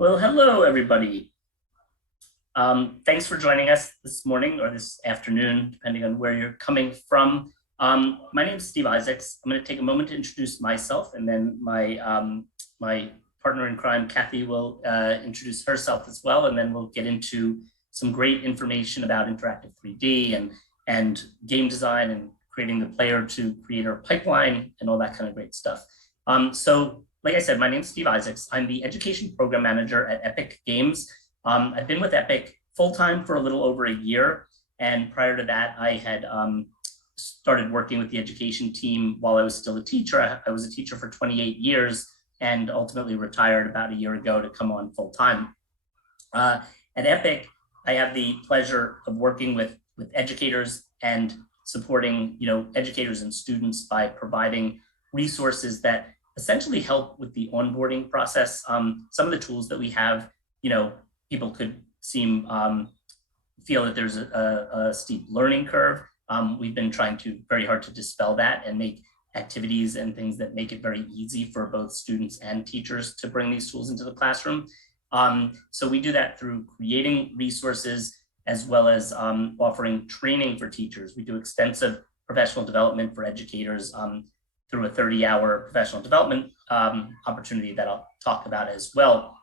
Well, hello, everybody. Thanks for joining us this morning or this afternoon, depending on where you're coming from. My name is Steve Isaacs. I'm going to take a moment to introduce myself, and then my partner in crime, Kathy, will introduce herself as well, and then we'll get into some great information about interactive 3D and game design and creating the player to creator pipeline and all that kind of great stuff. So like I said, my name is Steve Isaacs. I'm the education program manager at Epic Games. I've been with Epic full-time for a little over a year. And prior to that, I had started working with the education team while I was still a teacher. I was a teacher for 28 years and ultimately retired about a year ago to come on full-time. At Epic, I have the pleasure of working with educators and supporting educators and students by providing resources that essentially help with the onboarding process. Some of the tools that we have, people could feel that there's a steep learning curve. We've been trying very hard to dispel that and make activities and things that make it very easy for both students and teachers to bring these tools into the classroom. So we do that through creating resources as well as offering training for teachers. We do extensive professional development for educators through a 30-hour professional development opportunity that I'll talk about as well.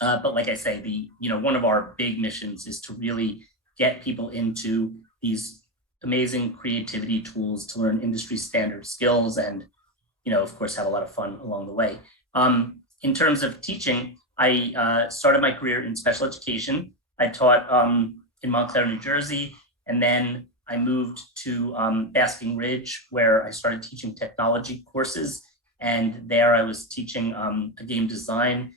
But like I say, one of our big missions is to really get people into these amazing creativity tools to learn industry standard skills and, of course, have a lot of fun along the way. In terms of teaching, I started my career in special education. I taught in Montclair, New Jersey, and then I moved to Basking Ridge, where I started teaching technology courses. And there I was teaching a game design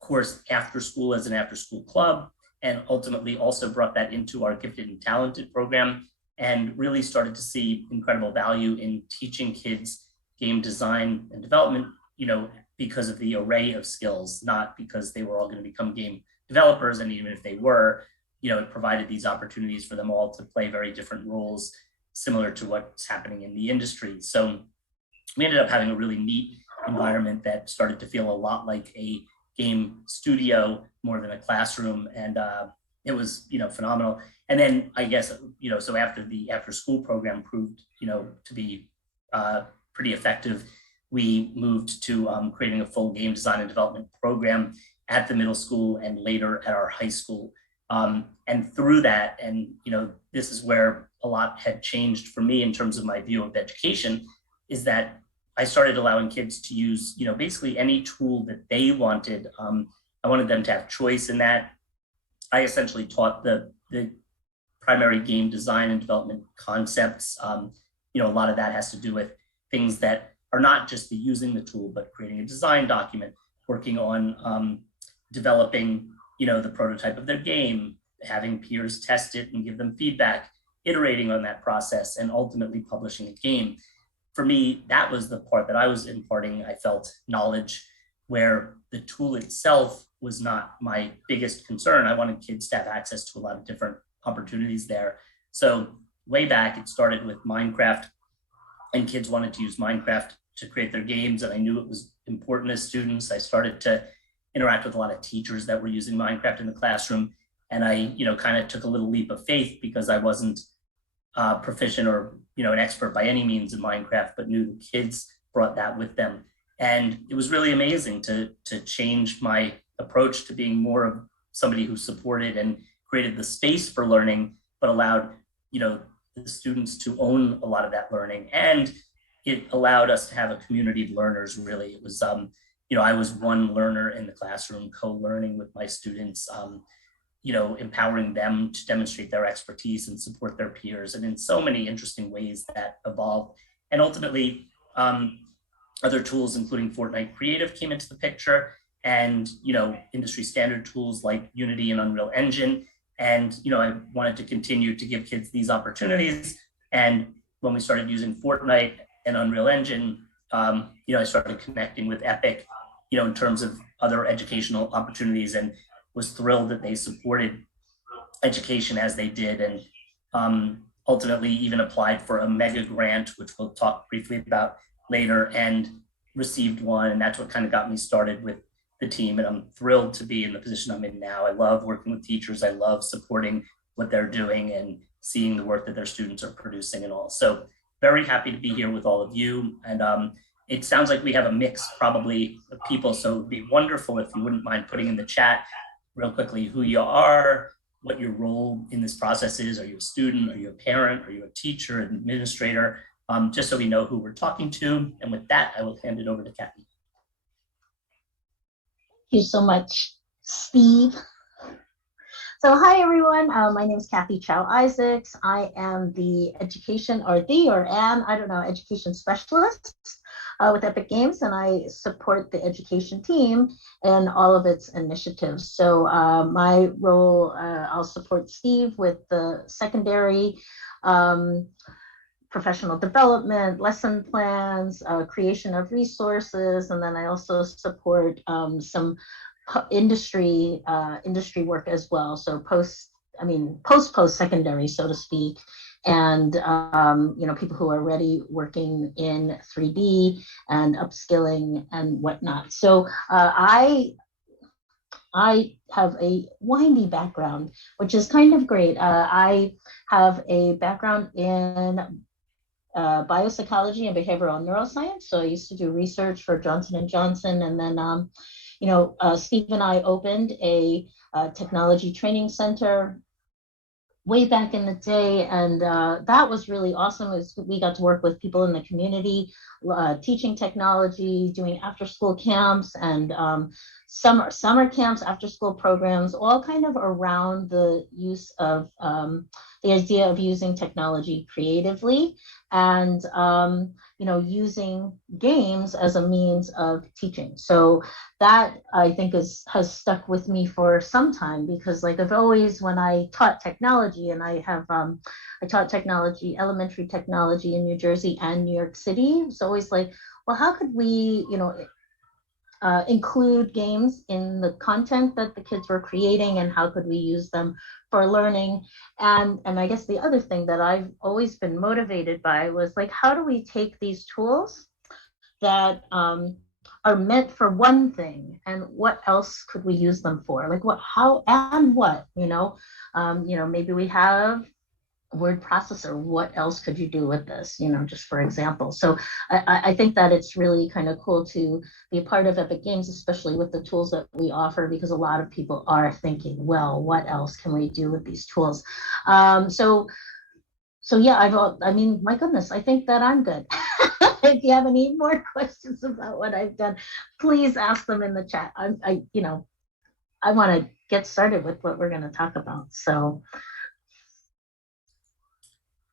course after school as an after school club, and ultimately also brought that into our gifted and talented program and really started to see incredible value in teaching kids game design and development, because of the array of skills, not because they were all going to become game developers. And even if they were, it provided these opportunities for them all to play very different roles, similar to what's happening in the industry. So we ended up having a really neat environment that started to feel a lot like a game studio more than a classroom. And it was, phenomenal. And then I guess, so after the after school program proved, to be pretty effective, we moved to creating a full game design and development program at the middle school and later at our high school. And through that, and this is where a lot had changed for me in terms of my view of education, is that I started allowing kids to use, basically any tool that they wanted. I wanted them to have choice in that. I essentially taught the primary game design and development concepts. A lot of that has to do with things that are not just the using the tool, but creating a design document, working on developing the prototype of their game, having peers test it and give them feedback, iterating on that process, and ultimately publishing a game. For me, that was the part that I was imparting, I felt, knowledge, where the tool itself was not my biggest concern. I wanted kids to have access to a lot of different opportunities there. So way back, it started with Minecraft, and kids wanted to use Minecraft to create their games, and I knew it was important as students. I started to interact with a lot of teachers that were using Minecraft in the classroom. And I, kind of took a little leap of faith because I wasn't proficient or, an expert by any means in Minecraft, but knew the kids brought that with them. And it was really amazing to change my approach to being more of somebody who supported and created the space for learning, but allowed, the students to own a lot of that learning. And it allowed us to have a community of learners, really. It was, I was one learner in the classroom, co-learning with my students, empowering them to demonstrate their expertise and support their peers, and in so many interesting ways that evolved. And ultimately, other tools, including Fortnite Creative, came into the picture, and industry standard tools like Unity and Unreal Engine. And I wanted to continue to give kids these opportunities. And when we started using Fortnite and Unreal Engine, I started connecting with Epic, in terms of other educational opportunities, and was thrilled that they supported education as they did, and ultimately even applied for a mega grant, which we'll talk briefly about later, and received one. And that's what kind of got me started with the team, and I'm thrilled to be in the position I'm in now. I love working with teachers. I love supporting what they're doing and seeing the work that their students are producing and all. So very happy to be here with all of you. And it sounds like we have a mix probably of people. So it'd be wonderful if you wouldn't mind putting in the chat real quickly who you are, what your role in this process is. Are you a student? Are you a parent? Are you a teacher, an administrator? Just so we know who we're talking to. And with that, I will hand it over to Kathy. Thank you so much, Steve. So hi, everyone. My name is Kathy Chow Isaacs. I am the education education specialist with Epic Games, and I support the education team and all of its initiatives. So my role, I'll support Steve with the secondary professional development, lesson plans, creation of resources, and then I also support some industry work as well. So post secondary, so to speak, and people who are already working in 3D and upskilling and whatnot. So I have a windy background, which is kind of great. I have a background in biopsychology and behavioral neuroscience. So I used to do research for Johnson & Johnson, and then Steve and I opened a technology training center way back in the day, and that was really awesome. We got to work with people in the community, teaching technology, doing after-school camps, and summer camps, after-school programs, all kind of around the use of the idea of using technology creatively, and using games as a means of teaching. So that, I think, has stuck with me for some time, because like I've always, when I taught technology, and I taught technology, elementary technology in New Jersey and New York City, it's always like, well, how could we include games in the content that the kids were creating, and how could we use them for learning? And I guess the other thing that I've always been motivated by was like, how do we take these tools that are meant for one thing, and what else could we use them for? Like what, how, and what, maybe we have word processor, what else could you do with this, just for example. So I think that it's really kind of cool to be a part of Epic Games, especially with the tools that we offer, because a lot of people are thinking, well, what else can we do with these tools? So yeah, my goodness, I think that I'm good. If you have any more questions about what I've done, please ask them in the chat. I want to get started with what we're going to talk about. So.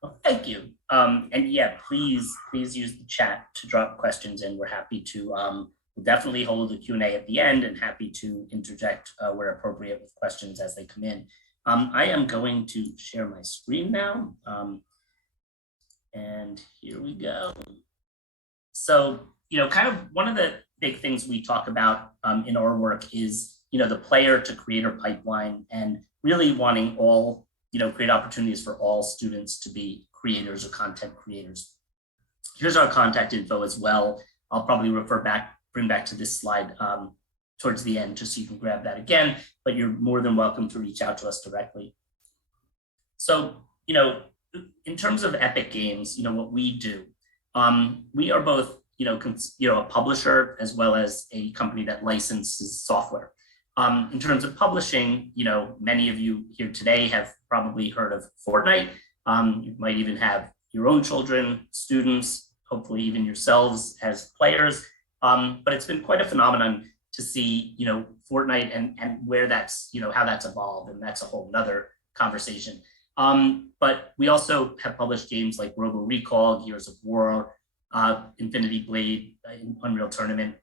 Well, thank you. And yeah, please use the chat to drop questions, and we're happy to we'll definitely hold the Q&A at the end, and happy to interject where appropriate with questions as they come in. I am going to share my screen now. And here we go. So, kind of one of the big things we talk about in our work is, the player to creator pipeline, and really wanting all, create opportunities for all students to be creators or content creators. Here's our contact info as well. I'll probably bring back to this slide towards the end, just so you can grab that again, but you're more than welcome to reach out to us directly. So, in terms of Epic Games, what we do, we are both, a publisher as well as a company that licenses software. In terms of publishing, many of you here today have probably heard of Fortnite. You might even have your own children, students, hopefully even yourselves as players. But it's been quite a phenomenon to see, Fortnite and where that's, how that's evolved, and that's a whole nother conversation. But we also have published games like Robo Recall, Gears of War, Infinity Blade, Unreal Tournament.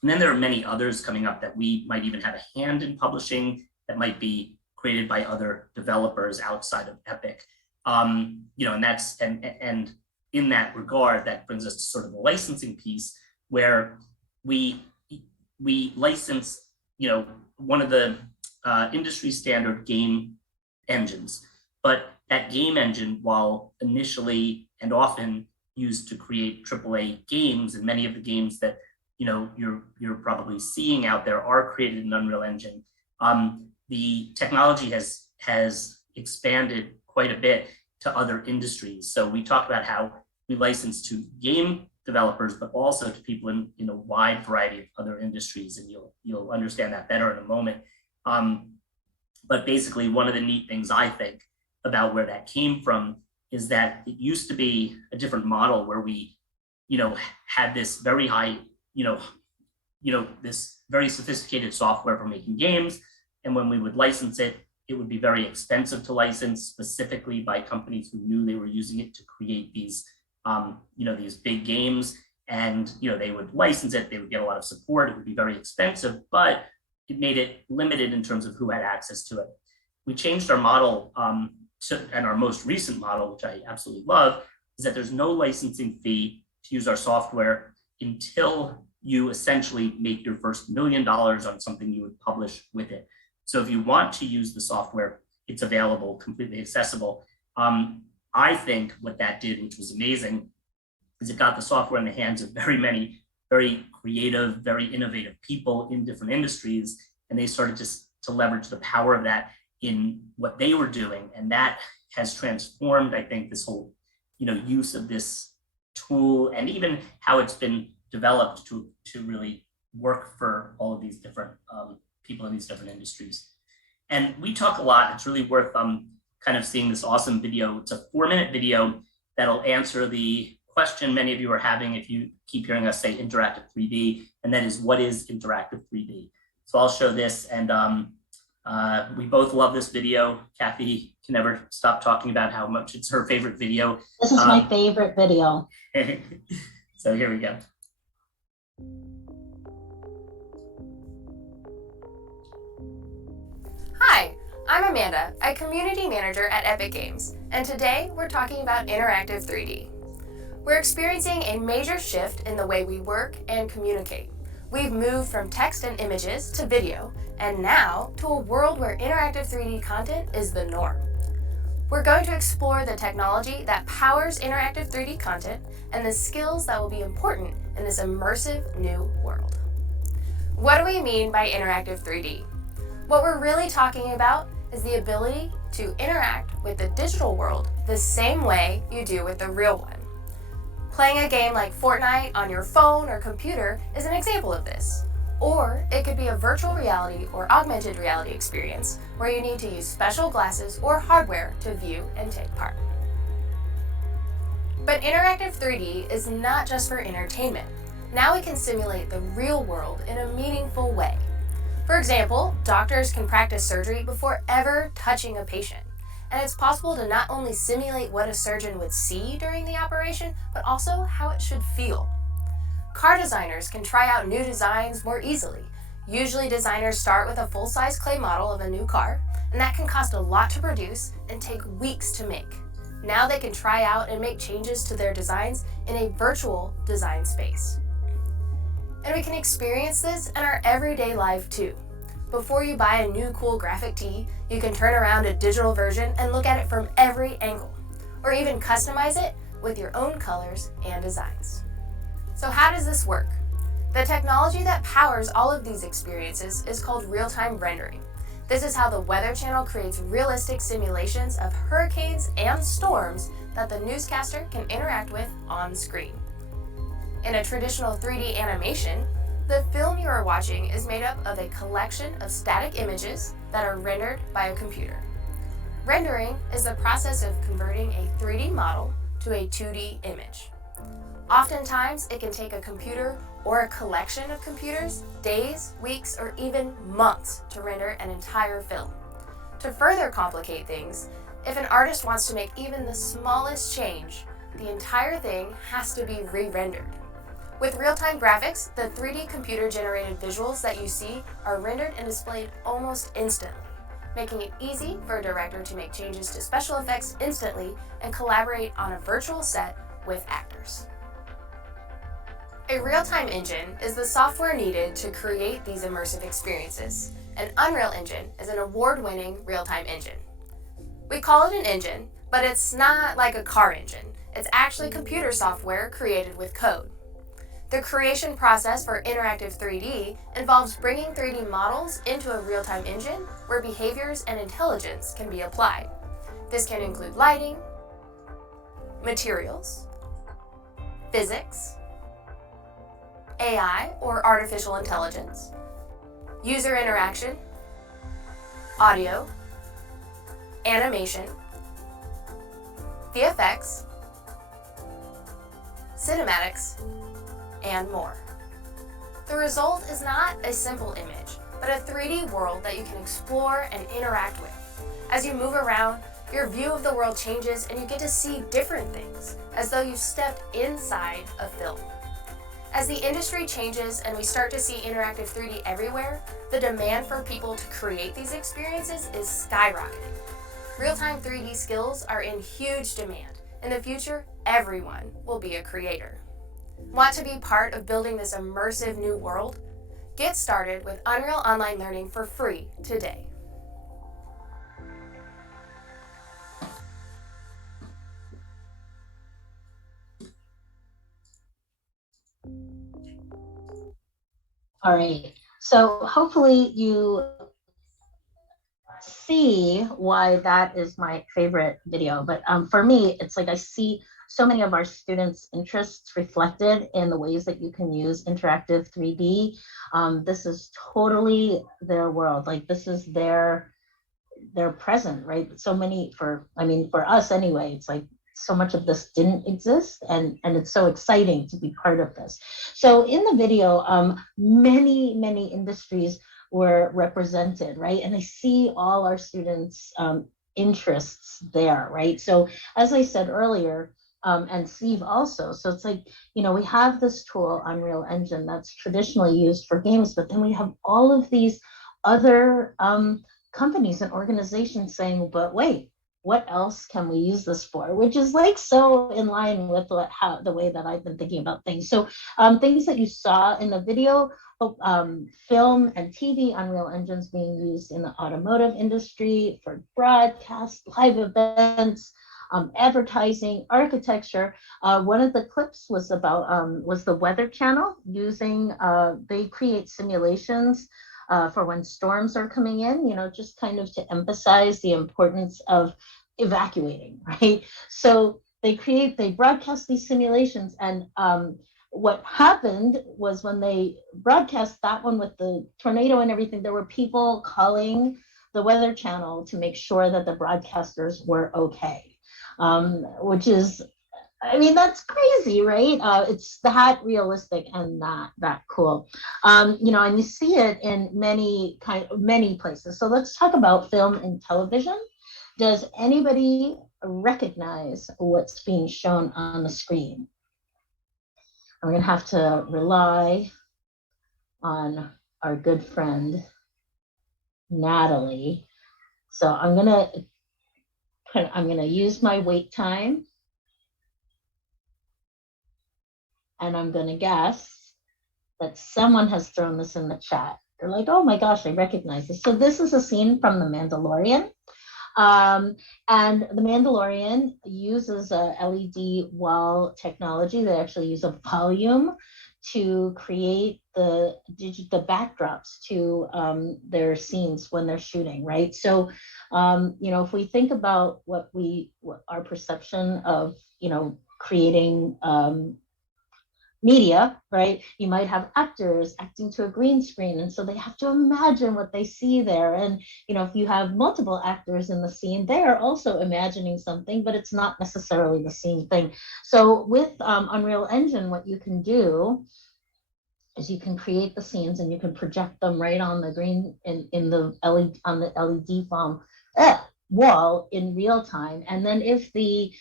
And then there are many others coming up that we might even have a hand in publishing, that might be created by other developers outside of Epic. And that's, and in that regard, that brings us to sort of the licensing piece, where we license, one of the industry standard game engines. But that game engine, while initially and often used to create AAA games, and many of the games that you're probably seeing out there are created in Unreal Engine. The technology has expanded quite a bit to other industries. So we talked about how we license to game developers, but also to people in a wide variety of other industries, and you'll understand that better in a moment. But basically, one of the neat things I think about where that came from is that it used to be a different model where we, had this very high, this very sophisticated software for making games, and when we would license it, it would be very expensive to license, specifically by companies who knew they were using it to create these, these big games. And they would license it, they would get a lot of support, it would be very expensive, but it made it limited in terms of who had access to it. We changed our model and our most recent model, which I absolutely love, is that there's no licensing fee to use our software until you essentially make your first $1 million on something you would publish with it. So if you want to use the software, it's available, completely accessible. I think what that did, which was amazing, is it got the software in the hands of very many, very creative, very innovative people in different industries, and they started to leverage the power of that in what they were doing. And that has transformed, I think, this whole, use of this tool, and even how it's been developed to really work for all of these different people in these different industries. And we talk a lot, it's really worth kind of seeing this awesome video. It's a 4-minute video that'll answer the question many of you are having if you keep hearing us say interactive 3D, and that is, what is interactive 3D? So I'll show this, and we both love this video. Kathy can never stop talking about how much it's her favorite video. This is my favorite video. So here we go. Hi, I'm Amanda, a community manager at Epic Games, and today we're talking about interactive 3D. We're experiencing a major shift in the way we work and communicate. We've moved from text and images to video, and now to a world where interactive 3D content is the norm. We're going to explore the technology that powers interactive 3D content and the skills that will be important in this immersive new world. What do we mean by interactive 3D? What we're really talking about is the ability to interact with the digital world the same way you do with the real one. Playing a game like Fortnite on your phone or computer is an example of this. Or it could be a virtual reality or augmented reality experience where you need to use special glasses or hardware to view and take part. But interactive 3D is not just for entertainment. Now we can simulate the real world in a meaningful way. For example, doctors can practice surgery before ever touching a patient. And it's possible to not only simulate what a surgeon would see during the operation, but also how it should feel. Car designers can try out new designs more easily. Usually designers start with a full-size clay model of a new car, and that can cost a lot to produce and take weeks to make. Now they can try out and make changes to their designs in a virtual design space. And we can experience this in our everyday life too. Before you buy a new cool graphic tee, you can turn around a digital version and look at it from every angle, or even customize it with your own colors and designs. So how does this work? The technology that powers all of these experiences is called real-time rendering. This is how the Weather Channel creates realistic simulations of hurricanes and storms that the newscaster can interact with on screen. In a traditional 3D animation, the film you are watching is made up of a collection of static images that are rendered by a computer. Rendering is the process of converting a 3D model to a 2D image. Oftentimes, it can take a computer or a collection of computers days, weeks, or even months to render an entire film. To further complicate things, if an artist wants to make even the smallest change, the entire thing has to be re-rendered. With real-time graphics, the 3D computer-generated visuals that you see are rendered and displayed almost instantly, making it easy for a director to make changes to special effects instantly and collaborate on a virtual set with actors. A real-time engine is the software needed to create these immersive experiences. An Unreal Engine is an award-winning real-time engine. We call it an engine, but it's not like a car engine. It's actually computer software created with code. The creation process for interactive 3D involves bringing 3D models into a real-time engine where behaviors and intelligence can be applied. This can include lighting, materials, physics, AI or artificial intelligence, user interaction, audio, animation, VFX, cinematics, and more. The result is not a simple image, but a 3D world that you can explore and interact with. As you move around, your view of the world changes and you get to see different things, as though you stepped inside a film. As the industry changes and we start to see interactive 3D everywhere, the demand for people to create these experiences is skyrocketing. Real-time 3D skills are in huge demand. In the future, everyone will be a creator. Want to be part of building this immersive new world? Get started with Unreal Online Learning for free today. All right, so hopefully you see why that is my favorite video. But for me, it's like I see so many of our students' interests reflected in the ways that you can use interactive 3D. This is totally their world. Like this is their present, right? So many for us anyway, it's like so much of this didn't exist, and it's so exciting to be part of this. So in the video, many industries were represented, right? And I see all our students' interests there, right? So as I said earlier, and Steve also, so it's like, you know, we have this tool, Unreal Engine, that's traditionally used for games, but then we have all of these other companies and organizations saying, but wait, what else can we use this for? Which is like so in line with the way that I've been thinking about things. So things that you saw in the video, film and TV Unreal Engines being used in the automotive industry for broadcast, live events, advertising, architecture. One of the clips was about was the Weather Channel using, they create simulations for when storms are coming in, you know, just kind of to emphasize the importance of evacuating, right? So they broadcast these simulations, and what happened was when they broadcast that one with the tornado and everything, there were people calling the Weather Channel to make sure that the broadcasters were okay, which is, I mean, that's crazy, right? It's that realistic and that cool. You know, and you see it in many places. So let's talk about film and television. Does anybody recognize what's being shown on the screen? I'm gonna have to rely on our good friend, Natalie. So I'm gonna use my wait time. And I'm going to guess that someone has thrown this in the chat. They're like, oh my gosh, I recognize this. So this is a scene from The Mandalorian. And The Mandalorian uses a LED wall technology. They actually use a volume to create the backdrops to their scenes when they're shooting, right? So, you know, if we think about what our perception of, you know, creating media, right? You might have actors acting to a green screen, and so they have to imagine what they see there. And you know, if you have multiple actors in the scene, they are also imagining something, but it's not necessarily the same thing. So with Unreal Engine, what you can do is you can create the scenes and you can project them right on the green in the LED on the LED wall in real time. And then if the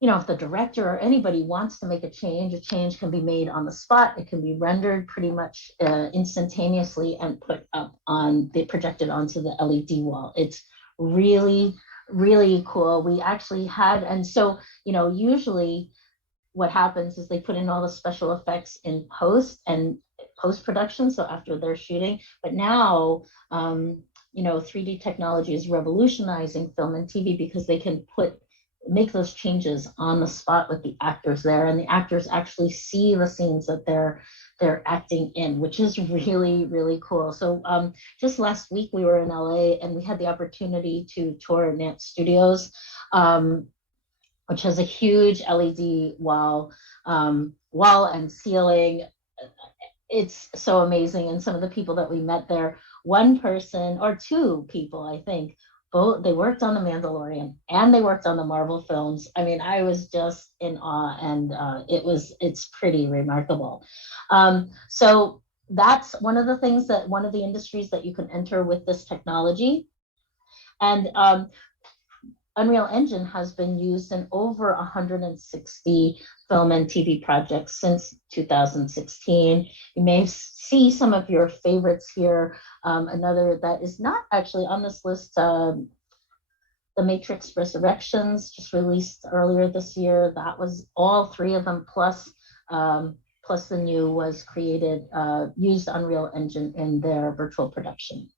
you know, if the director or anybody wants to make a change can be made on the spot. It can be rendered pretty much instantaneously and projected onto the LED wall. It's really, really cool. We actually had, and so, you know, usually what happens is they put in all the special effects in post-production, so after they're shooting. But now, you know, 3D technology is revolutionizing film and TV because they can put make those changes on the spot with the actors there, and the actors actually see the scenes that they're acting in, which is really, really cool. So just last week we were in LA and we had the opportunity to tour Nant Studios, which has a huge LED wall and ceiling. It's so amazing. And some of the people that we met there, one person or two people, I think, both, they worked on The Mandalorian and they worked on the Marvel films. I mean, I was just in awe, and it's pretty remarkable. So that's one of the things, that one of the industries that you can enter with this technology. And Unreal Engine has been used in over 160 film and TV projects since 2016. You may see some of your favorites here. Another that is not actually on this list, The Matrix Resurrections, just released earlier this year. That was all three of them, plus the new was created, used Unreal Engine in their virtual production.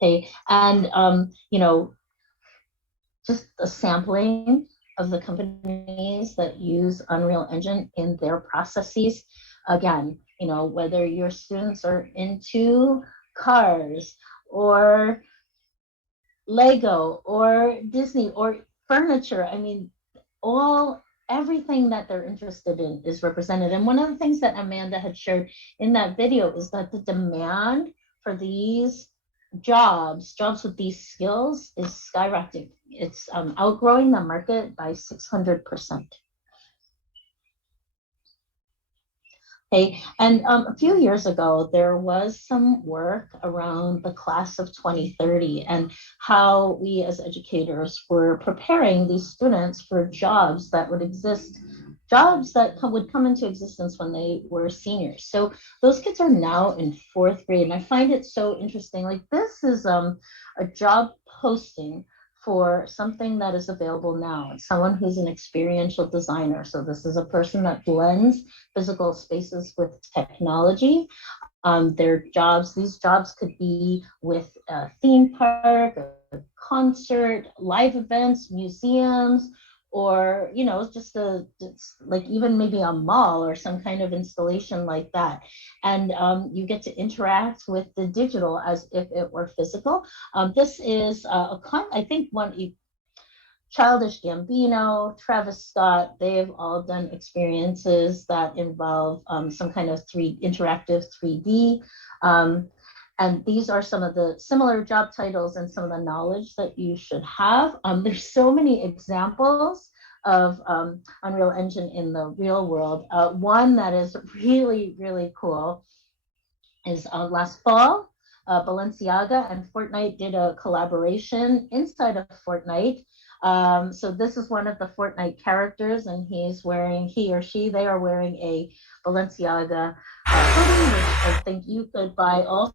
Okay, and just a sampling of the companies that use Unreal Engine in their processes. Again, whether your students are into cars or Lego or Disney or furniture, I mean, everything that they're interested in is represented. And one of the things that Amanda had shared in that video is that the demand for these jobs with these skills is skyrocketing. It's outgrowing the market by 600%. Okay, and a few years ago, there was some work around the class of 2030 and how we as educators were preparing these students for jobs that would exist, jobs that would come into existence when they were seniors. So those kids are now in 4th grade, and I find it so interesting. Like, this is a job posting for something that is available now. It's someone who's an experiential designer. So this is a person that blends physical spaces with technology. These jobs could be with a theme park, a concert, live events, museums, or just like even maybe a mall or some kind of installation like that. And you get to interact with the digital as if it were physical. This is I think Childish Gambino, Travis Scott, they've all done experiences that involve some kind of interactive 3D. And these are some of the similar job titles and some of the knowledge that you should have. There's so many examples of Unreal Engine in the real world. One that is really, really cool is last fall, Balenciaga and Fortnite did a collaboration inside of Fortnite. So this is one of the Fortnite characters, and he or she, they are wearing a Balenciaga hoodie, which I think you could buy also.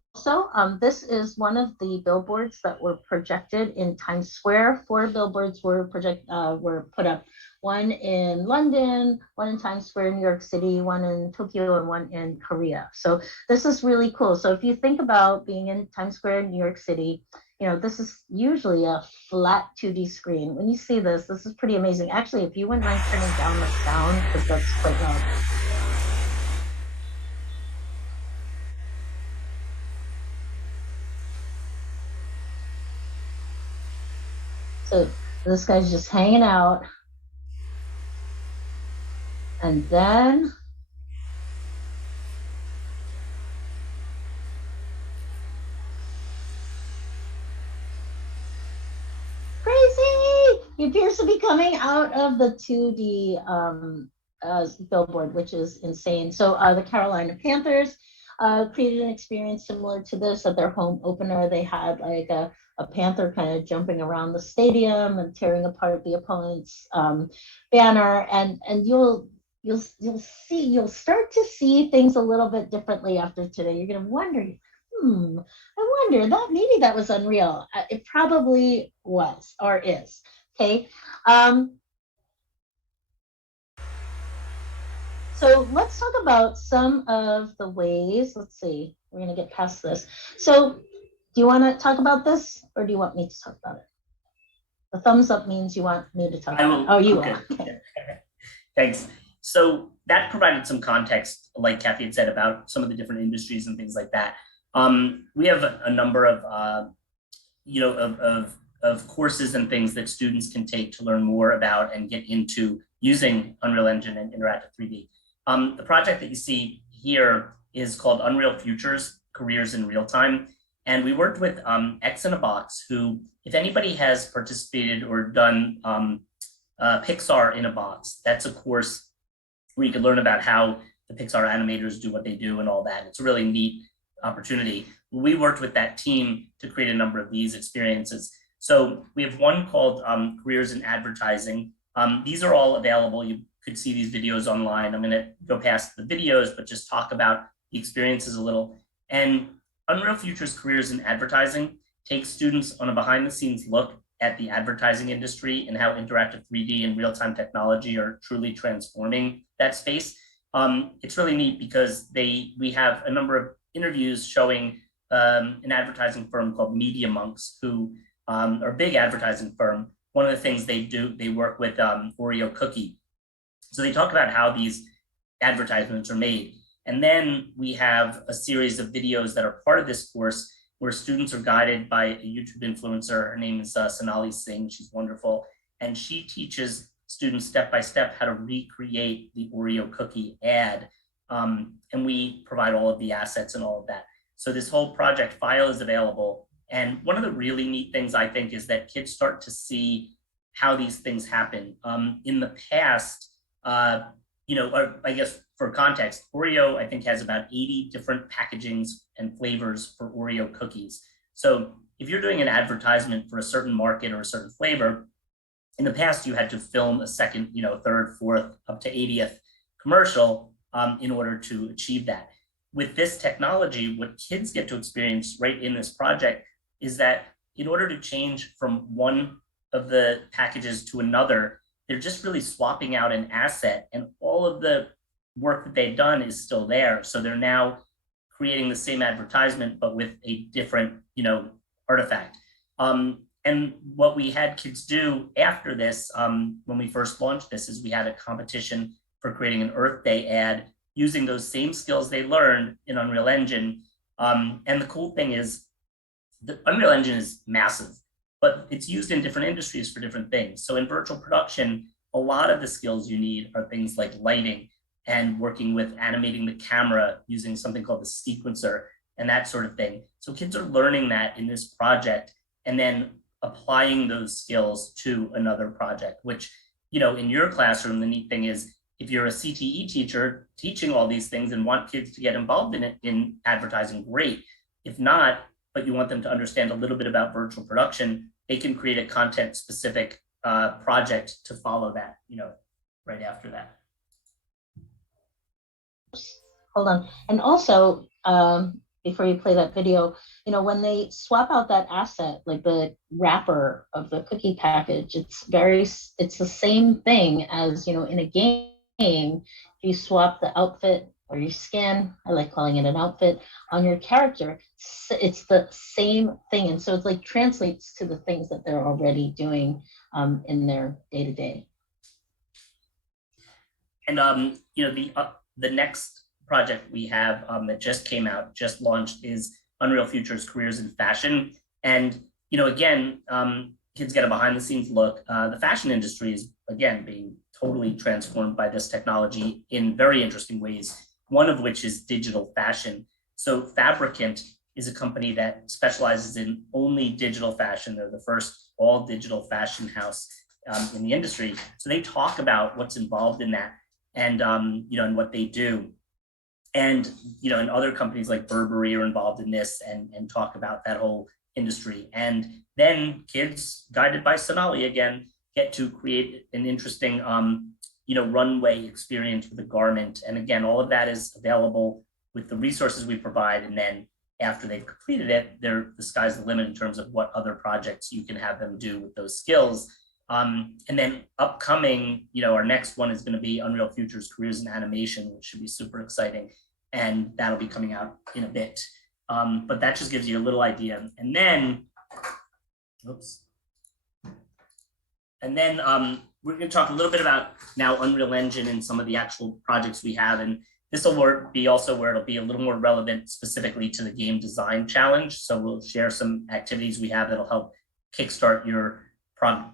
This is one of the billboards that were projected in Times Square. 4 billboards were put up. One in London, one in Times Square, New York City, one in Tokyo, and one in Korea. So this is really cool. So if you think about being in Times Square, New York City, this is usually a flat 2D screen. When you see this is pretty amazing. Actually, if you wouldn't mind turning down the sound, because that's quite loud. So this guy's just hanging out. And then he appears to be coming out of the 2D billboard, which is insane. So the Carolina Panthers created an experience similar to this at their home opener. They had like a panther kind of jumping around the stadium and tearing apart the opponent's banner, and you'll start to see things a little bit differently after today. You're gonna wonder, I wonder that maybe that was Unreal. It probably was or is. Okay. So let's talk about some of the ways. Let's see, we're going to get past this. So do you want to talk about this, or do you want me to talk about it? The thumbs up means you want me to talk. I will. Oh, you Okay. will. Okay. Thanks. So that provided some context, like Kathy had said, about some of the different industries and things like that. We have a number of, of courses and things that students can take to learn more about and get into using Unreal Engine and interactive 3D. The project that you see here is called Unreal Futures, Careers in Real Time. And we worked with X in a Box, who, if anybody has participated or done Pixar in a Box, that's a course where you can learn about how the Pixar animators do what they do and all that. It's a really neat opportunity. We worked with that team to create a number of these experiences. So we have one called Careers in Advertising. These are all available. You could see these videos online. I'm gonna go past the videos, but just talk about the experiences a little. And Unreal Futures Careers in Advertising takes students on a behind the scenes look at the advertising industry and how interactive 3D and real-time technology are truly transforming that space. It's really neat because we have a number of interviews showing an advertising firm called Media Monks, who are a big advertising firm. One of the things they do, they work with Oreo cookie. So they talk about how these advertisements are made. And then we have a series of videos that are part of this course where students are guided by a YouTube influencer. Her name is Sonali Singh. She's wonderful. And she teaches students step-by-step how to recreate the Oreo cookie ad. And we provide all of the assets and all of that. So this whole project file is available. And one of the really neat things, I think, is that kids start to see how these things happen. In the past, I guess for context, Oreo, I think, has about 80 different packagings and flavors for Oreo cookies. So if you're doing an advertisement for a certain market or a certain flavor, in the past, you had to film a second, third, fourth, up to 80th commercial in order to achieve that. With this technology, what kids get to experience right in this project is that in order to change from one of the packages to another, they're just really swapping out an asset, and all of the work that they've done is still there. So they're now creating the same advertisement, but with a different, artifact. And what we had kids do after this, when we first launched this, is we had a competition for creating an Earth Day ad using those same skills they learned in Unreal Engine. And the cool thing is the Unreal Engine is massive, but it's used in different industries for different things. So in virtual production, a lot of the skills you need are things like lighting and working with animating the camera using something called the sequencer and that sort of thing. So kids are learning that in this project and then applying those skills to another project, which, in your classroom, the neat thing is if you're a CTE teacher teaching all these things and want kids to get involved in it in advertising, great. If not, but you want them to understand a little bit about virtual production, they can create a content specific project to follow that, right after that. Hold on. And also, before you play that video, when they swap out that asset, like the wrapper of the cookie package, it's the same thing as, in a game, if you swap the outfit or your skin, I like calling it an outfit, on your character, it's the same thing. And so it's like translates to the things that they're already doing in their day-to-day. And, the next project we have that just came out, just launched, is Unreal Futures Careers in Fashion. And, again, kids get a behind the scenes look. The fashion industry is, again, being totally transformed by this technology in very interesting ways, one of which is digital fashion. So Fabricant is a company that specializes in only digital fashion. They're the first all digital fashion house in the industry. So they talk about what's involved in that and, and what they do. And, and other companies like Burberry are involved in this and talk about that whole industry. And then kids, guided by Sonali again, get to create an interesting, runway experience with a garment. And again, all of that is available with the resources we provide. And then after they've completed it, the sky's the limit in terms of what other projects you can have them do with those skills. And then upcoming, our next one is going to be Unreal Futures Careers in Animation, which should be super exciting. And that'll be coming out in a bit. But that just gives you a little idea. And then, oops. And then we're going to talk a little bit about now Unreal Engine and some of the actual projects we have. And this will be also where it'll be a little more relevant specifically to the game design challenge. So we'll share some activities we have that'll help kickstart your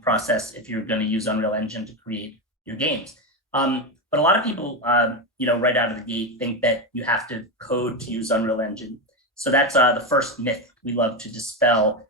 process if you're going to use Unreal Engine to create your games. But a lot of people, right out of the gate think that you have to code to use Unreal Engine. So that's the first myth we love to dispel.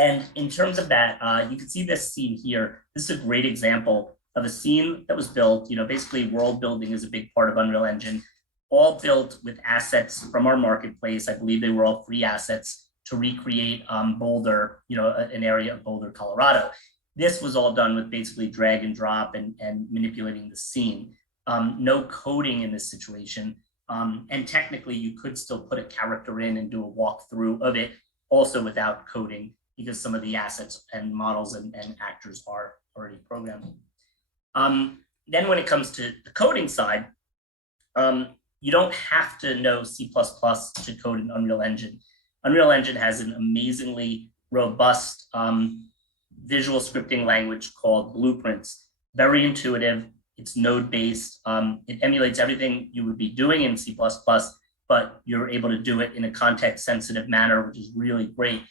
And in terms of that, you can see this scene here. This is a great example of a scene that was built, basically world building is a big part of Unreal Engine, all built with assets from our marketplace. I believe they were all free assets to recreate Boulder, an area of Boulder, Colorado. This was all done with basically drag and drop and manipulating the scene. No coding in this situation. And technically you could still put a character in and do a walkthrough of it also without coding, because some of the assets and models and actors are already programmed. Then when it comes to the coding side, you don't have to know C++ to code in Unreal Engine. Unreal Engine has an amazingly robust visual scripting language called Blueprints. Very intuitive, it's node-based, it emulates everything you would be doing in C++, but you're able to do it in a context-sensitive manner, which is really great.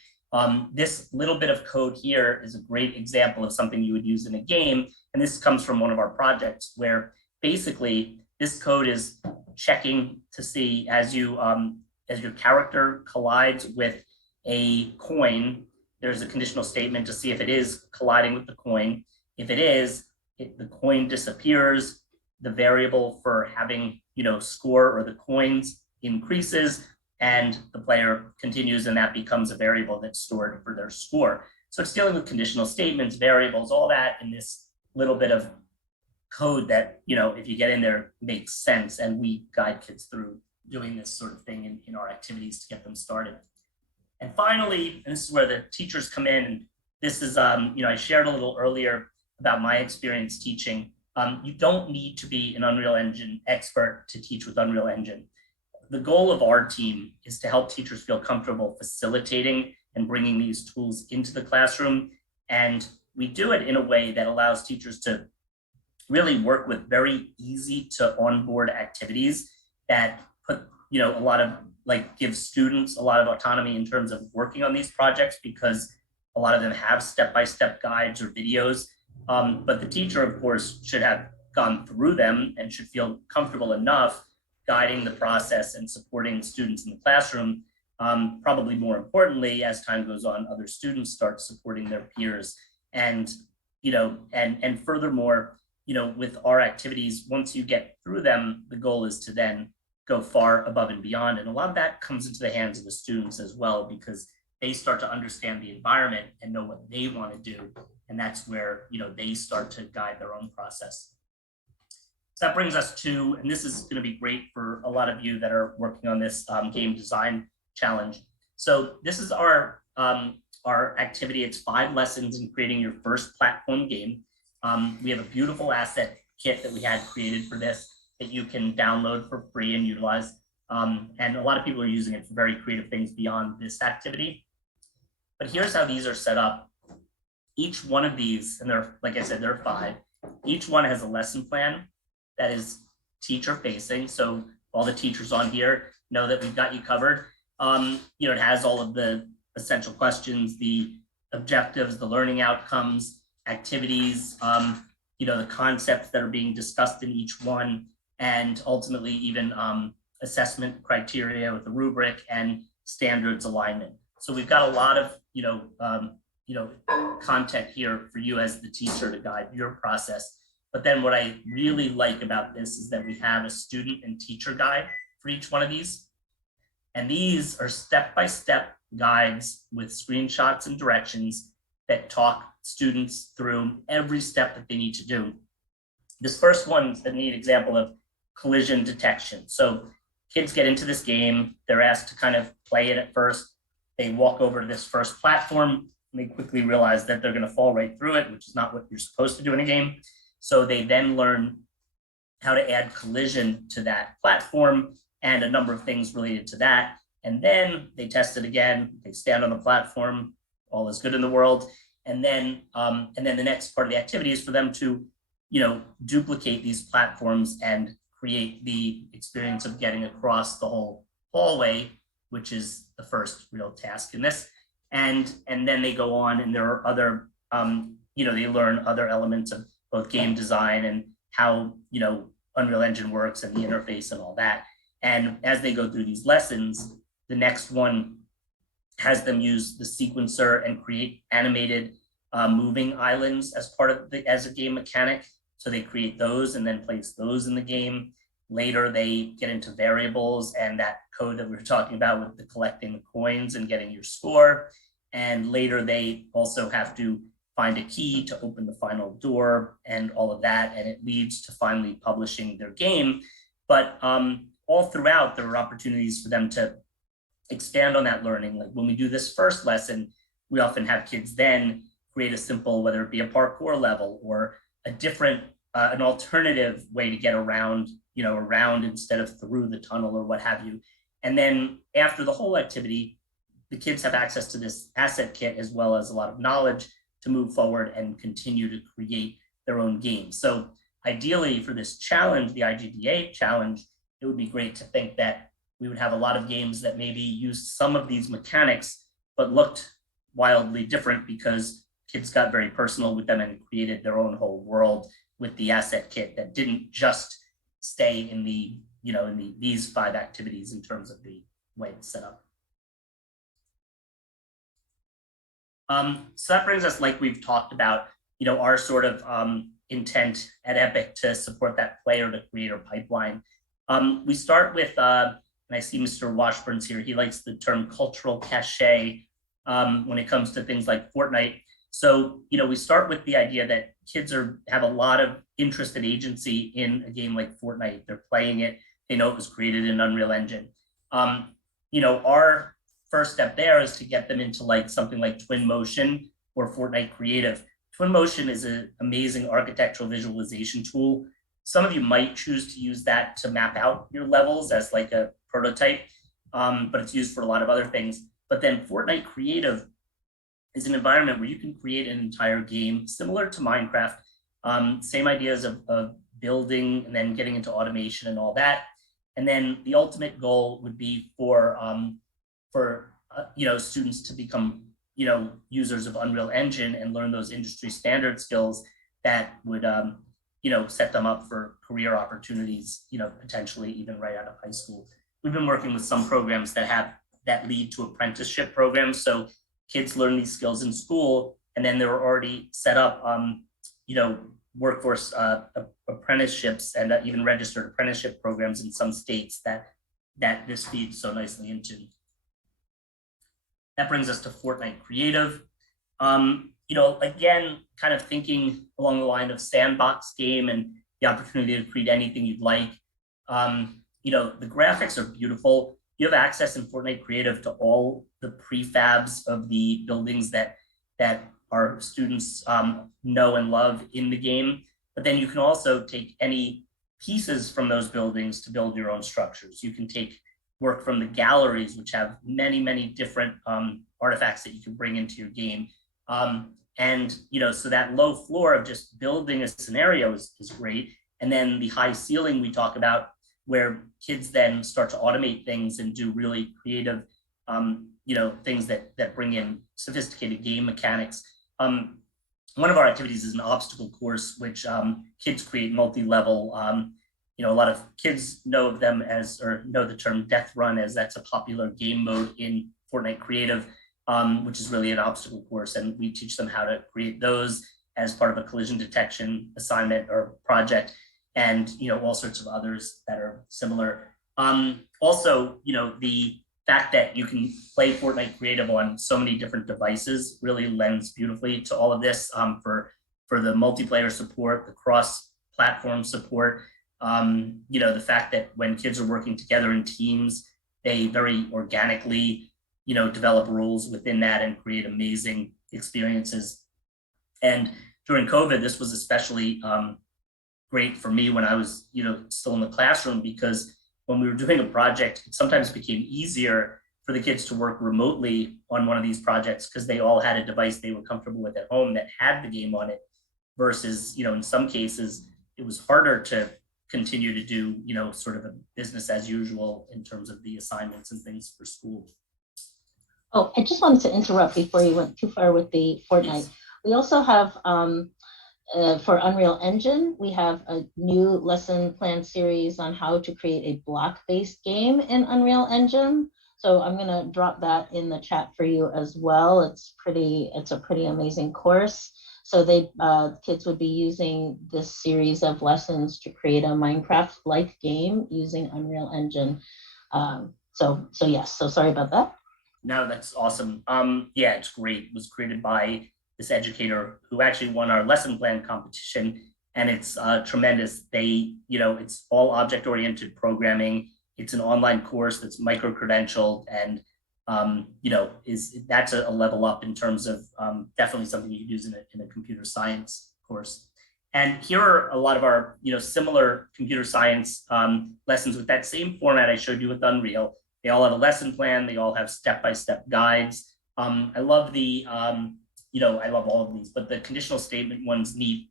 This little bit of code here is a great example of something you would use in a game. And this comes from one of our projects where basically this code is checking to see as your character collides with a coin, there's a conditional statement to see if it is colliding with the coin. If it is, the coin disappears, the variable for having, score or the coins increases, and the player continues, and that becomes a variable that's stored for their score. So it's dealing with conditional statements, variables, all that in this little bit of code that, if you get in there, makes sense. And we guide kids through doing this sort of thing in our activities to get them started. And finally, and this is where the teachers come in, and this is, I shared a little earlier about my experience teaching. You don't need to be an Unreal Engine expert to teach with Unreal Engine. The goal of our team is to help teachers feel comfortable facilitating and bringing these tools into the classroom. And we do it in a way that allows teachers to really work with very easy to onboard activities that put, a lot of give students a lot of autonomy in terms of working on these projects, because a lot of them have step-by-step guides or videos. But the teacher, of course, should have gone through them and should feel comfortable enough guiding the process and supporting students in the classroom. Probably more importantly, as time goes on, other students start supporting their peers. And, and furthermore, with our activities, once you get through them, the goal is to then go far above and beyond. And a lot of that comes into the hands of the students as well, because they start to understand the environment and know what they want to do. And that's where, they start to guide their own process. So that brings us to, and this is going to be great for a lot of you that are working on this game design challenge. So this is our activity. It's 5 lessons in creating your first platform game. We have a beautiful asset kit that we had created for this that you can download for free and utilize. And a lot of people are using it for very creative things beyond this activity. But here's how these are set up. Each one of these, and like I said, there are 5. Each one has a lesson plan that is teacher facing. So all the teachers on here know that we've got you covered. It has all of the essential questions, the objectives, the learning outcomes, activities, the concepts that are being discussed in each one, and ultimately even assessment criteria with the rubric and standards alignment. So we've got a lot of, content here for you as the teacher to guide your process. But then what I really like about this is that we have a student and teacher guide for each one of these. And these are step-by-step guides with screenshots and directions that talk students through every step that they need to do. This first one's a neat example of collision detection. So kids get into this game, they're asked to kind of play it at first. They walk over to this first platform, and they quickly realize that they're going to fall right through it, which is not what you're supposed to do in a game. So they then learn how to add collision to that platform and a number of things related to that. And then they test it again, they stand on the platform, all is good in the world. And then the next part of the activity is for them to, duplicate these platforms and create the experience of getting across the whole hallway, which is the first real task in this. And then they go on, and there are other, they learn other elements of both game design and how, Unreal Engine works and the interface and all that. And as they go through these lessons, the next one has them use the sequencer and create animated moving islands as part of as a game mechanic. So they create those and then place those in the game. Later, they get into variables and that code that we were talking about with the collecting the coins and getting your score. And later, they also have to find a key to open the final door and all of that. And it leads to finally publishing their game. But all throughout, there are opportunities for them to expand on that learning. Like when we do this first lesson, we often have kids then create a simple, whether it be a parkour level or a different, an alternative way to get around, around instead of through the tunnel or what have you. And then after the whole activity, the kids have access to this asset kit as well as a lot of knowledge to move forward and continue to create their own games. So ideally for this challenge, the IGDA challenge, it would be great to think that we would have a lot of games that maybe used some of these mechanics, but looked wildly different because kids got very personal with them and created their own whole world with the asset kit that didn't just stay in the, these 5 activities in terms of the way it's set up. So that brings us, like we've talked about, our sort of intent at Epic to support that player to creator pipeline. We start with, and I see Mr. Washburn's here, he likes the term cultural cachet when it comes to things like Fortnite. So, we start with the idea that kids have a lot of interest and agency in a game like Fortnite. They're playing it, they know it was created in Unreal Engine. Our first step there is to get them into like something like Twinmotion or Fortnite Creative. Twinmotion is an amazing architectural visualization tool. Some of you might choose to use that to map out your levels as like a prototype, but it's used for a lot of other things. But then Fortnite Creative is an environment where you can create an entire game similar to Minecraft, same ideas of building and then getting into automation and all that. And then the ultimate goal would be for students to become users of Unreal Engine and learn those industry standard skills that would set them up for career opportunities, potentially even right out of high school. We've been working with some programs that lead to apprenticeship programs. So kids learn these skills in school, and then they're already set up, workforce apprenticeships and even registered apprenticeship programs in some states that this feeds so nicely into. That brings us to Fortnite Creative. Again, kind of thinking along the line of sandbox game and the opportunity to create anything you'd like. The graphics are beautiful. You have access in Fortnite Creative to all the prefabs of the buildings that our students know and love in the game. But then you can also take any pieces from those buildings to build your own structures. You can take work from the galleries, which have many, many different artifacts that you can bring into your game. So that low floor of just building a scenario is great. And then the high ceiling we talk about, where kids then start to automate things and do really creative, things that bring in sophisticated game mechanics. One of our activities is an obstacle course, which kids create multi-level. A lot of kids know them as, or know the term Death Run, as that's a popular game mode in Fortnite Creative, which is really an obstacle course. And we teach them how to create those as part of a collision detection assignment or project, and all sorts of others that are similar. Also, the fact that you can play Fortnite Creative on so many different devices really lends beautifully to all of this, for the multiplayer support, the cross-platform support. The fact that when kids are working together in teams, they very organically, develop rules within that and create amazing experiences. And during COVID, this was especially great for me when I was, still in the classroom, because when we were doing a project, it sometimes became easier for the kids to work remotely on one of these projects because they all had a device they were comfortable with at home that had the game on it, versus, in some cases, it was harder to continue to do, sort of a business as usual in terms of the assignments and things for school. Oh, I just wanted to interrupt before you went too far with the Fortnite. Yes. We also have, for Unreal Engine, we have a new lesson plan series on how to create a block-based game in Unreal Engine. So I'm going to drop that in the chat for you as well. It's a pretty amazing course. So kids would be using this series of lessons to create a Minecraft-like game using Unreal Engine. So yes, so sorry about that. No, that's awesome. Yeah, it's great. It was created by this educator who actually won our lesson plan competition, and it's tremendous. It's all object-oriented programming. It's an online course that's micro-credentialed, and that's a level up in terms of definitely something you can use in a computer science course. And here are a lot of our similar computer science lessons with that same format I showed you with Unreal. They all have a lesson plan. They all have step-by-step guides. I love I love all of these, but the conditional statement one's neat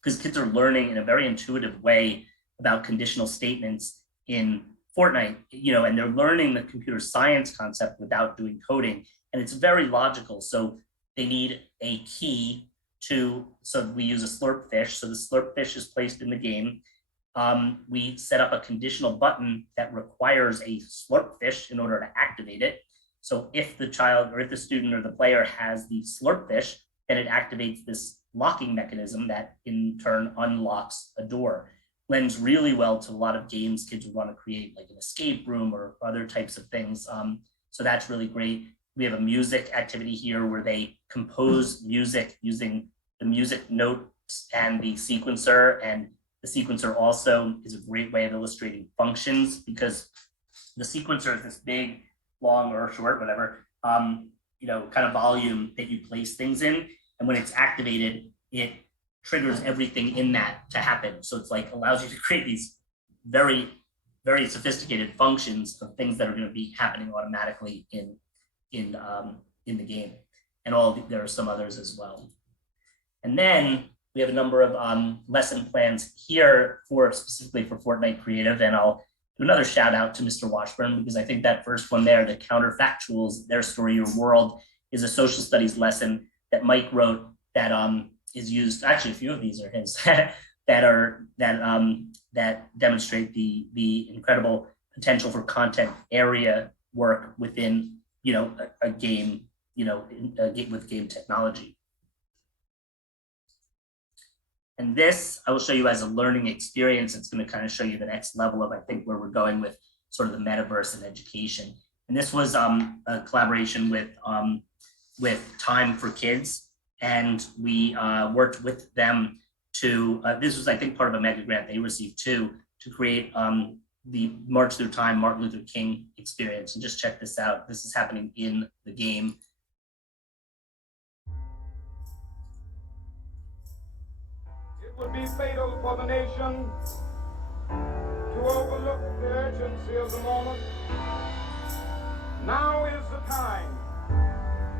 because kids are learning in a very intuitive way about conditional statements in Fortnite, and they're learning the computer science concept without doing coding, and it's very logical. So they need a key so we use a slurp fish. So the slurp fish is placed in the game. We set up a conditional button that requires a slurp fish in order to activate it. So if the child or if the student or the player has the slurp fish, then it activates this locking mechanism that in turn unlocks a door. Lends really well to a lot of games kids would want to create, like an escape room or other types of things. So that's really great. We have a music activity here where they compose music using the music notes and the sequencer. And the sequencer also is a great way of illustrating functions, because the sequencer is this big, long or short, whatever, kind of volume that you place things in. And when it's activated, it triggers everything in that to happen. So it's like allows you to create these very, very sophisticated functions of things that are going to be happening automatically in the game. And there are some others as well. And then we have a number of lesson plans here specifically for Fortnite Creative. And I'll do another shout out to Mr. Washburn, because I think that first one there, the counterfactuals, their story, your world, is a social studies lesson that Mike wrote that is used. Actually, a few of these are his that demonstrate the incredible potential for content area work within a game, with game technology. And this I will show you as a learning experience. It's going to kind of show you the next level of, I think, where we're going with sort of the metaverse and education. And this was a collaboration with Time for Kids. And we worked with them to, this was, I think, part of a mega grant they received too, to create the March Through Time Martin Luther King experience. And just check this out. This is happening in the game. It would be fatal for the nation to overlook the urgency of the moment. Now is the time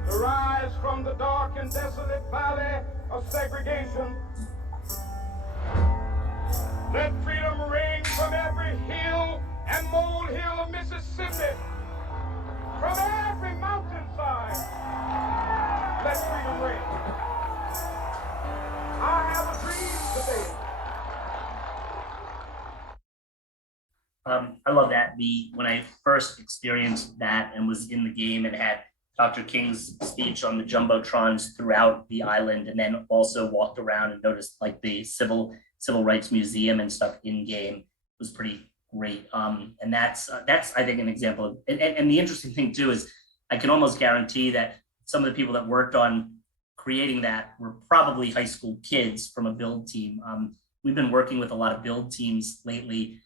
to rise from the dark and desolate valley of segregation. Let freedom ring from every hill and molehill of Mississippi, from every mountainside. Let freedom ring. I have a dream today. I love that. When I first experienced that and was in the game and had Dr. King's speech on the jumbotrons throughout the island, and then also walked around and noticed like the civil rights museum and stuff in game, was pretty great. And that's I think an example of, and the interesting thing too is I can almost guarantee that some of the people that worked on creating that were probably high school kids from a build team. We've been working with a lot of build teams lately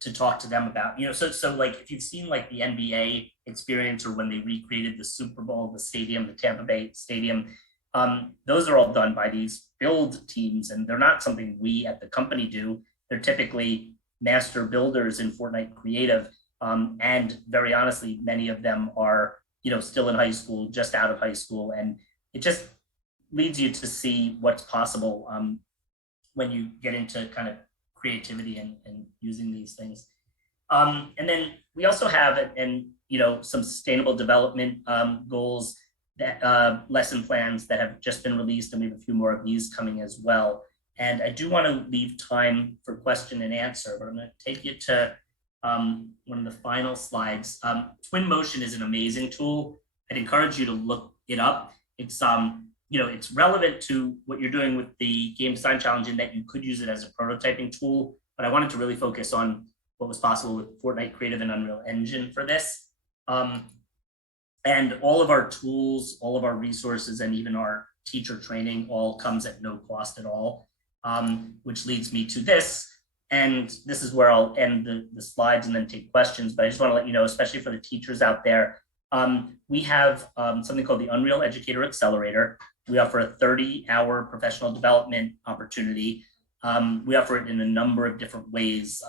to talk to them about, so like if you've seen like the NBA experience, or when they recreated the Super Bowl, the stadium, the Tampa Bay stadium, those are all done by these build teams, and they're not something we at the company do. They're typically master builders in Fortnite Creative, And very honestly, many of them are, still in high school, just out of high school. And it just leads you to see what's possible when you get into kind of creativity and using these things. And then we also have, some sustainable development goals, that lesson plans that have just been released, and we have a few more of these coming as well. And I do want to leave time for question and answer, but I'm going to take you to one of the final slides. Twinmotion is an amazing tool. I'd encourage you to look it up. It's it's relevant to what you're doing with the game design challenge in that you could use it as a prototyping tool, but I wanted to really focus on what was possible with Fortnite Creative and Unreal Engine for this. And all of our tools, all of our resources, and even our teacher training all comes at no cost at all, which leads me to this. And this is where I'll end the slides and then take questions. But I just want to let you know, especially for the teachers out there, we have something called the Unreal Educator Accelerator. We offer a 30-hour professional development opportunity. We offer it in a number of different ways.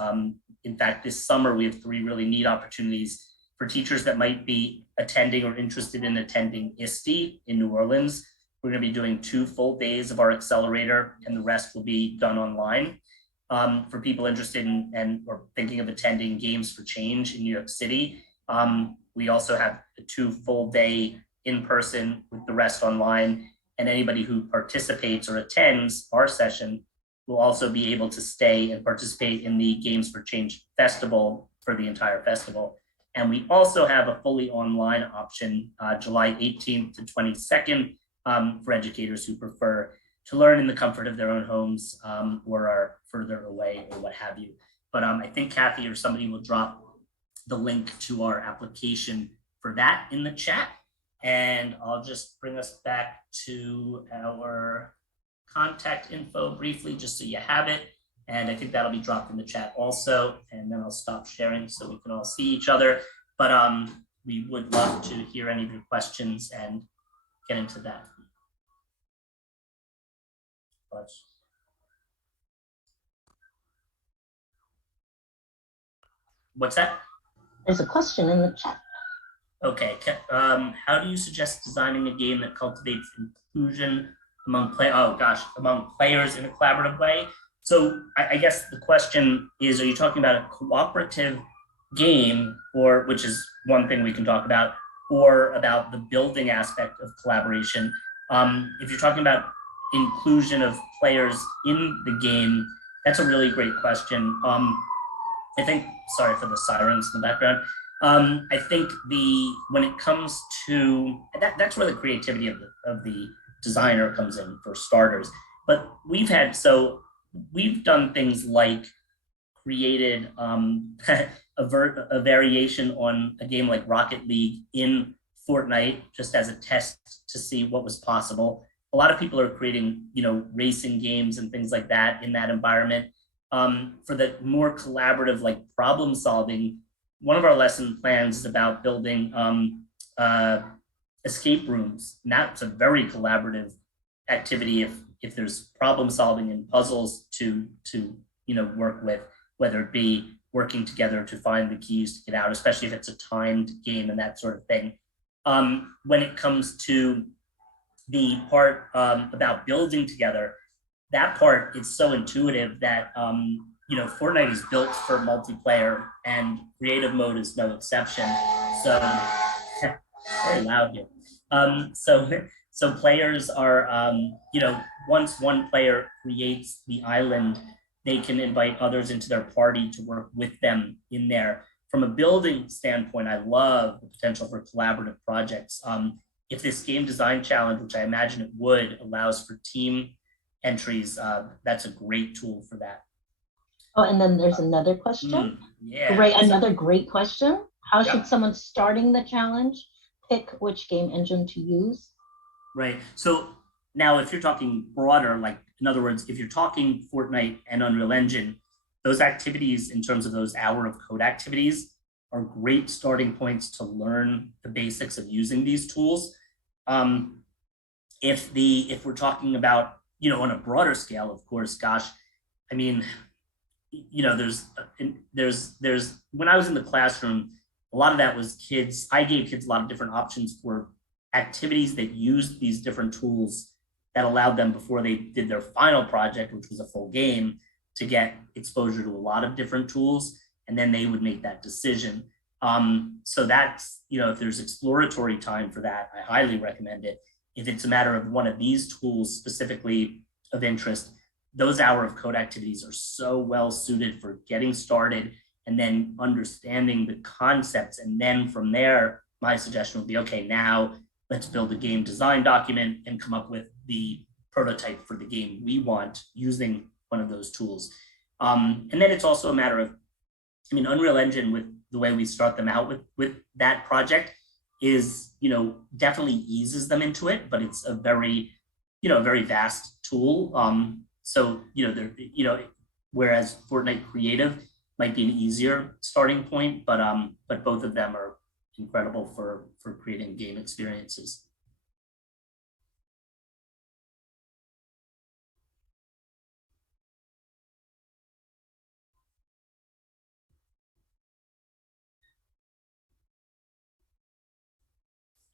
In fact, this summer, we have 3 really neat opportunities for teachers that might be attending or interested in attending ISTE in New Orleans. We're going to be doing 2 full days of our accelerator, and the rest will be done online. For people interested in or thinking of attending Games for Change in New York City, we also have a 2 full day in person with the rest online. And anybody who participates or attends our session will also be able to stay and participate in the Games for Change Festival for the entire festival. And we also have a fully online option, July 18th to 22nd, for educators who prefer to learn in the comfort of their own homes or are further away or what have you. But I think Kathy or somebody will drop the link to our application for that in the chat. And I'll just bring us back to our contact info briefly, just so you have it. And I think that'll be dropped in the chat also. And then I'll stop sharing so we can all see each other. But we would love to hear any of your questions and get into that. What's that? There's a question in the chat. Okay. How do you suggest designing a game that cultivates inclusion among players in a collaborative way? So I guess the question is, are you talking about a cooperative game, or which is one thing we can talk about, or about the building aspect of collaboration? If you're talking about inclusion of players in the game, that's a really great question. I think, sorry for the sirens in the background. I think when it comes to that's where the creativity of the designer comes in, for starters. But we've done things like created a variation on a game like Rocket League in Fortnite, just as a test to see what was possible. A lot of people are creating, racing games and things like that in that environment. For the more collaborative, like problem solving, one of our lesson plans is about building escape rooms. And that's a very collaborative activity if there's problem solving and puzzles to work with, whether it be working together to find the keys to get out, especially if it's a timed game and that sort of thing. When it comes to the part about building together, that part is so intuitive that Fortnite is built for multiplayer, and creative mode is no exception. So very loud here. So players are, once one player creates the island, they can invite others into their party to work with them in there. From a building standpoint, I love the potential for collaborative projects. If this game design challenge, which I imagine it would, allows for team entries, that's a great tool for that. Oh, and then there's another question. Yeah. Great, another great question. How should someone starting the challenge pick which game engine to use? Right. So now if you're talking broader, like in other words, if you're talking Fortnite and Unreal Engine, those activities in terms of those hour of code activities are great starting points to learn the basics of using these tools. If we're talking about, on a broader scale, of course, gosh, I mean, you know, there's when I was in the classroom, a lot of that was kids. I gave kids a lot of different options for activities that used these different tools that allowed them before they did their final project, which was a full game, to get exposure to a lot of different tools, and then they would make that decision. So that's, you know, if there's exploratory time for that, I highly recommend it. If it's a matter of one of these tools specifically of interest, those hour of code activities are so well suited for getting started and then understanding the concepts. And then from there, my suggestion would be, okay, now let's build a game design document and come up with the prototype for the game we want using one of those tools. And then it's also a matter of, I mean, Unreal Engine, with the way we start them out with that project, is, you know, definitely eases them into it, but it's a very, you know, very vast tool. So, you know, there, you know, whereas Fortnite Creative might be an easier starting point, but both of them are incredible for creating game experiences.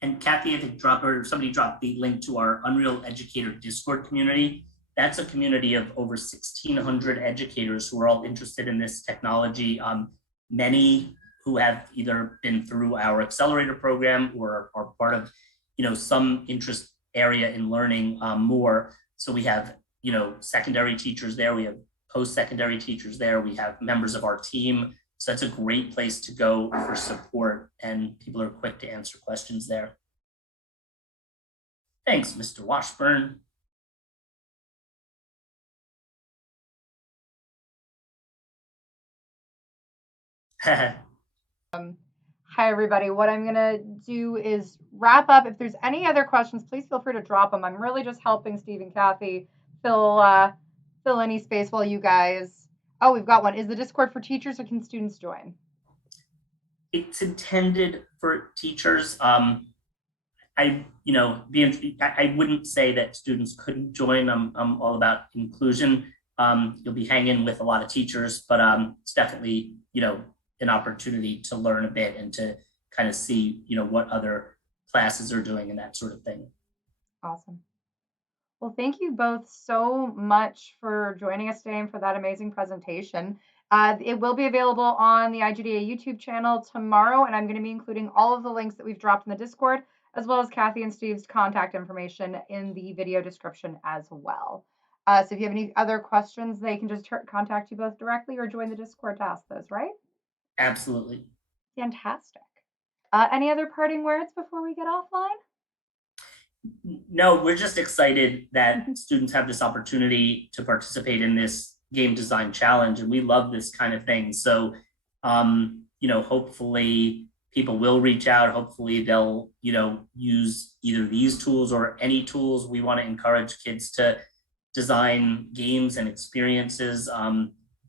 And Kathy, I think somebody dropped the link to our Unreal Educator Discord community. That's a community of over 1,600 educators who are all interested in this technology. Many who have either been through our Accelerator program or are part of, you know, some interest area in learning more. So we have, you know, secondary teachers there. We have post-secondary teachers there. We have members of our team. So that's a great place to go for support, and people are quick to answer questions there. Thanks, Mr. Washburn. Hi, everybody. What I'm going to do is wrap up. If there's any other questions, please feel free to drop them. I'm really just helping Steve and Kathy fill any space while you guys. Oh, we've got one. Is the Discord for teachers, or can students join? It's intended for teachers. I wouldn't say that students couldn't join. I'm all about inclusion. You'll be hanging with a lot of teachers, but it's definitely, you know, an opportunity to learn a bit and to kind of see, you know, what other classes are doing and that sort of thing. Awesome. Well, thank you both so much for joining us today and for that amazing presentation. It will be available on the IGDA YouTube channel tomorrow, and I'm going to be including all of the links that we've dropped in the Discord, as well as Kathy and Steve's contact information in the video description as well. So if you have any other questions, they can just contact you both directly or join the Discord to ask those, right? Absolutely. Fantastic. Any other parting words before we get offline? No, we're just excited that students have this opportunity to participate in this game design challenge, and we love this kind of thing. So, you know, hopefully people will reach out. Hopefully they'll, you know, use either these tools or any tools. We want to encourage kids to design games and experiences.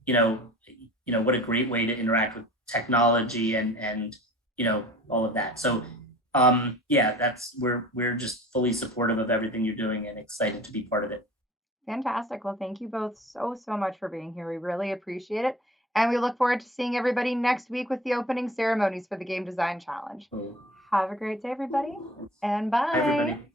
You know, what a great way to interact with technology and you know, all of that. So yeah, we're just fully supportive of everything you're doing and excited to be part of it. Fantastic. Well, thank you both so much for being here. We really appreciate it. And we look forward to seeing everybody next week with the opening ceremonies for the Game Design Challenge. Cool. Have a great day, everybody. And bye. Hi, everybody.